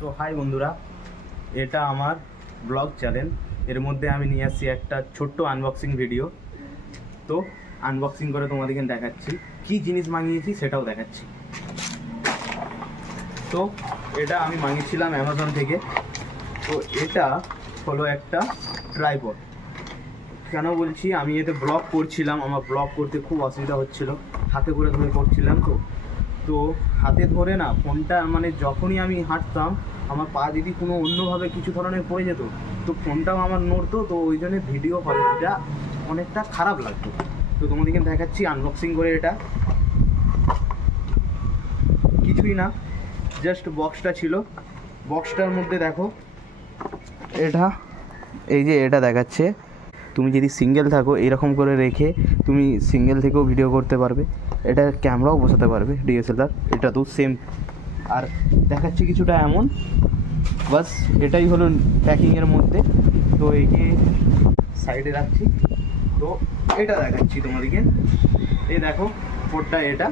তো হাই বন্ধুরা, এটা আমার ব্লগ চ্যানেল। এর মধ্যে আমি নিয়ে আসছি একটা ছোট্ট আনবক্সিং ভিডিও। তো আনবক্সিং করে তোমাদেরকে দেখাচ্ছি, কি জিনিস মাঙিয়েছি সেটাও দেখাচ্ছি। তো এটা আমি মাঙিয়েছিলাম অ্যামাজন থেকে। তো এটা হলো একটা ট্রাইপড। কেন বলছি, আমি এতে ব্লগ করছিলাম, আমার ব্লগ করতে খুব অসুবিধা হচ্ছিল, হাতে করে ধরে করছিলাম। তো হাতে ধরে না ফোনটা, মানে যখনই আমি হাঁটতাম আমার পা যদি কোনো অন্যভাবে কিছু ধরনের পড়ে যেত তো ফোনটাও আমার নড়তো। তো ওই জন্য ভিডিও কোয়ালিটিটা অনেকটা খারাপ লাগতো। তো তোমাদেরকে দেখাচ্ছি আনবক্সিং করে। এটা কিছুই না, জাস্ট বক্সটা ছিল। বক্সটার মধ্যে দেখো, এটা এই যে এটা দেখাচ্ছে, তুমি যদি সিঙ্গেল থাকো এরকম করে রেখে তুমি সিঙ্গেল থেকেও ভিডিও করতে পারবে। এটা ক্যামেরাও বসাতে পারবে, ডিএসএলআর। এটা তো সেম। আর দেখাচ্ছে কিছুটা এমন, বাস এটাই হলো প্যাকিংয়ের মধ্যে। তো একে সাইডে রাখছি। তো এটা দেখাচ্ছি তোমাদেরকে। এই দেখো ফোনটা এটা,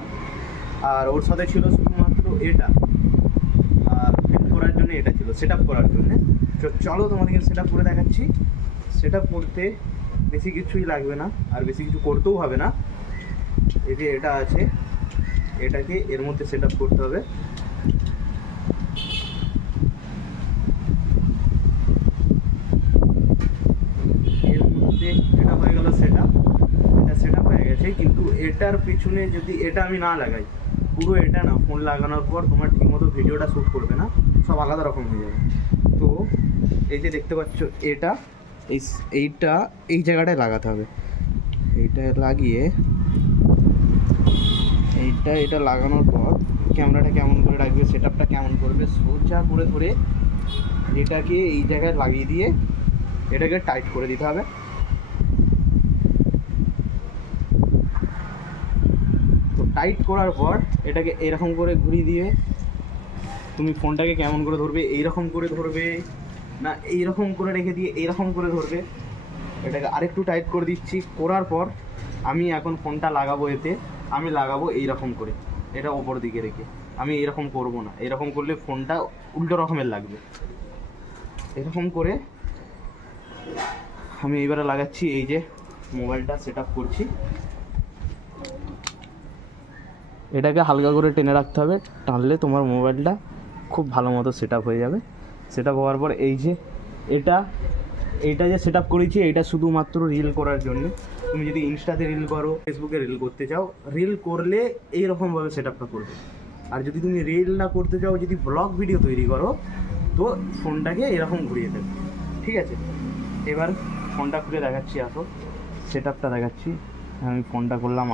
আর ওর সাথে ছিল শুধুমাত্র এটা, আর ফিট করার জন্য এটা ছিল, সেট আপ করার জন্যে। তো চলো তোমাদেরকে সেট আপ করে দেখাচ্ছি। সেট আপ করতে বেশি কিছুই লাগবে না, আর বেশি কিছু করতেও হবে না। এই যে এটা আছে, এটাকে এর মধ্যে সেট আপ করতে হবে। এর মধ্যে এটা হয়ে গেল সেট আপ। এটা সেট আপ হয়ে গেছে, কিন্তু এটার পিছনে যদি এটা আমি না লাগাই, পুরো এটা না ফোন লাগানোর পর তোমার ঠিকমতো ভিডিওটা শ্যুট করবে না, সব আলাদা রকম হয়ে যাবে। তো এই যে দেখতে পাচ্ছ, এইটা এই জায়গাটায় লাগাতে হবে। এইটা লাগিয়ে এটা লাগানোর পর ক্যামেরাটা কেমন করে রাখবে, সেট আপটা কেমন করবে, সোজা করে ধরে এটাকে এই জায়গায় লাগিয়ে দিয়ে এটাকে টাইট করে দিতে হবে। তো টাইট করার পর এটাকে এরকম করে ঘুরিয়ে দিয়ে তুমি ফোনটাকে কেমন করে ধরবে, এইরকম করে ধরবে না এইরকম করে রেখে দিয়ে এইরকম করে ধরবে। এটাকে আরেকটু টাইট করে দিচ্ছি। করার পর আমি এখন ফোনটা লাগাবো, এতে আমি লাগাবো এইরকম করে, এটা ওপর দিকে রেখে। আমি এরকম করব না, এরকম করলে ফোনটা উল্টো রকমের লাগবে। এরকম করে আমি এইবারে লাগাচ্ছি। এই যে মোবাইলটা সেট আপ করছি, এটাকে হালকা করে টেনে রাখতে হবে, টানলে তোমার মোবাইলটা খুব ভালো মতো সেট আপ হয়ে যাবে। সেট আপ হওয়ার পর এই যে এইটা যে সেট আপ করেছি, এটা শুধুমাত্র রিল করার জন্য। তুমি যদি ইনস্টাতে রিল করো, ফেসবুকে রিল করতে চাও, রিল করলে এইরকমভাবে সেট আপটা করবে। আর যদি তুমি রিল না করতে চাও, যদি ব্লগ ভিডিও তৈরি করো, তো ফোনটাকে এরকম ঘুরিয়ে দেবে। ঠিক আছে, এবার ফোনটা খুলে দেখাচ্ছি, আসো সেট আপটা দেখাচ্ছি। আমি ফোনটা করলাম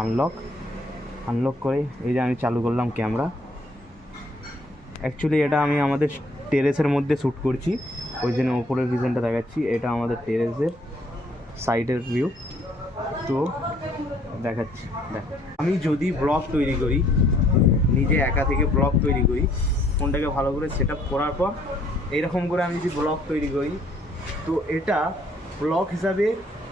আনলক করে এই যে আমি চালু করলাম ক্যামেরা। অ্যাকচুয়ালি এটা আমি আমাদের টেরেসের মধ্যে শ্যুট করছি, ওই জন্য ওপরের ভিশনটা দেখাচ্ছি। এটা আমাদের টেরেসের সাইডের ভিউ। তো দেখাচ্ছি, দেখো আমি যদি ব্লগ তৈরি করি, নিজে একা থেকে ব্লগ তৈরি করি, ফোনটাকে ভালো করে সেট আপ করার পর এইরকম করে আমি যদি ব্লগ তৈরি করি, তো এটা ব্লগ হিসাবে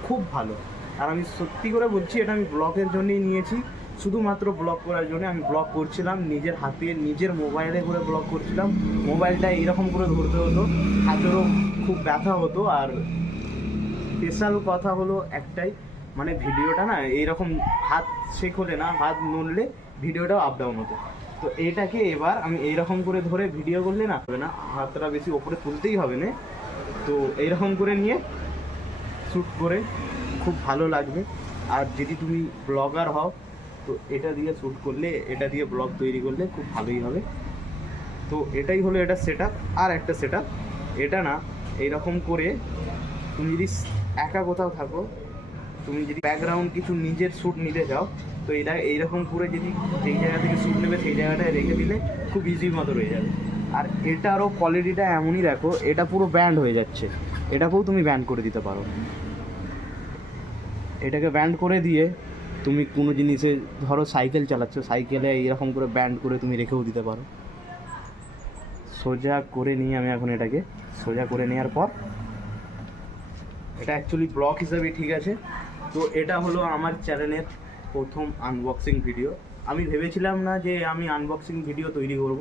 খুব ভালো। আর আমি সত্যি করে বলছি, এটা আমি ব্লগের জন্যই নিয়েছি, শুধুমাত্র ব্লগ করার জন্য। আমি ব্লগ করছিলাম নিজের হাতে, নিজের মোবাইলে করে ব্লগ করছিলাম। মোবাইলটা এইরকম করে ধরতে হতো, হাতেরও খুব ব্যথা হতো। আর স্পেশাল কথা হলো একটাই, মানে ভিডিওটা না এইরকম হাত শেক হলে না, হাত নড়লে ভিডিওটাও আপ ডাউন হতো। তো এটাকে এবার আমি এইরকম করে ধরে ভিডিও করলে না হবে না, হাতটা বেশি ওপরে তুলতেই হবে না। তো এইরকম করে নিয়ে শ্যুট করে খুব ভালো লাগবে। আর যদি তুমি ব্লগার হও, তো এটা দিয়ে শ্যুট করলে, এটা দিয়ে ব্লগ তৈরি করলে খুব ভালোই হবে। তো এটাই হলো এটা সেট আপ। আর একটা সেট আপ, এটা না এইরকম করে তুমি যদি একা কোথাও থাকো, তুমি যদি ব্যাকগ্রাউন্ড কিছু নিজের শ্যুট নিতে যাও, তো এটা এইরকম করে যদি যেই জায়গা থেকে শ্যুট নেবে সেই জায়গাটায় রেখে দিলে খুব ইজির মতো রয়ে যাবে। আর এটারও কোয়ালিটিটা এমনই, দেখো এটা পুরো ব্যান্ড হয়ে যাচ্ছে, এটাকেও তুমি ব্যান্ড করে দিতে পারো। এটাকে ব্যান্ড করে দিয়ে তুমি কোনো জিনিসে, ধরো সাইকেল চালাচ্ছ, সাইকেলে এইরকম করে ব্যান্ড করে তুমি রেখেও দিতে পারো। সোজা করে নিয়ে আমি এখন এটাকে সোজা করে নেওয়ার পর, এটা অ্যাকচুয়ালি ব্লগ হিসাবে ঠিক আছে। তো এটা হলো আমার চ্যানেলের প্রথম আনবক্সিং ভিডিও। আমি ভেবেছিলাম না যে আমি আনবক্সিং ভিডিও তৈরি করব,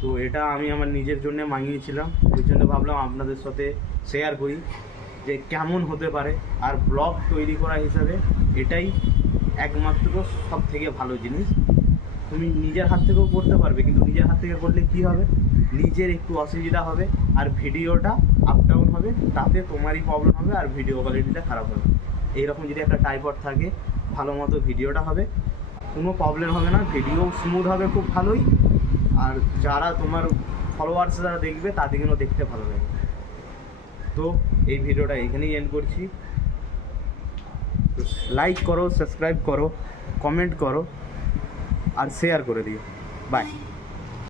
তো এটা আমি আমার নিজের জন্য মাঙিয়েছিলাম, ওই জন্য ভাবলাম আপনাদের সাথে শেয়ার করি যে কেমন হতে পারে। আর ব্লগ তৈরি করা হিসাবে এটাই একমাত্র সব থেকে ভালো জিনিস। তুমি নিজের হাত থেকেও করতে পারবে, কিন্তু নিজের হাত থেকে করলে কি হবে, নিজের একটু অসুবিধা হবে আর ভিডিওটা আপ ডাউন হবে, তাতে তোমারই প্রবলেম হবে আর ভিডিও কোয়ালিটিটা খারাপ হবে। এইরকম যদি একটা ট্রাইপড থাকে ভালো মতো ভিডিওটা হবে, কোনো প্রবলেম হবে না, ভিডিও স্মুথ হবে খুব ভালোই। আর যারা তোমার ফলোয়ার্স যারা দেখবে তাদেরকেও দেখতে ভালো লাগে। তো এই ভিডিওটা এখানেই এন্ড করছি। লাইক করো, সাবস্ক্রাইব করো, কমেন্ট করো আর শেয়ার করে দিও। বাই।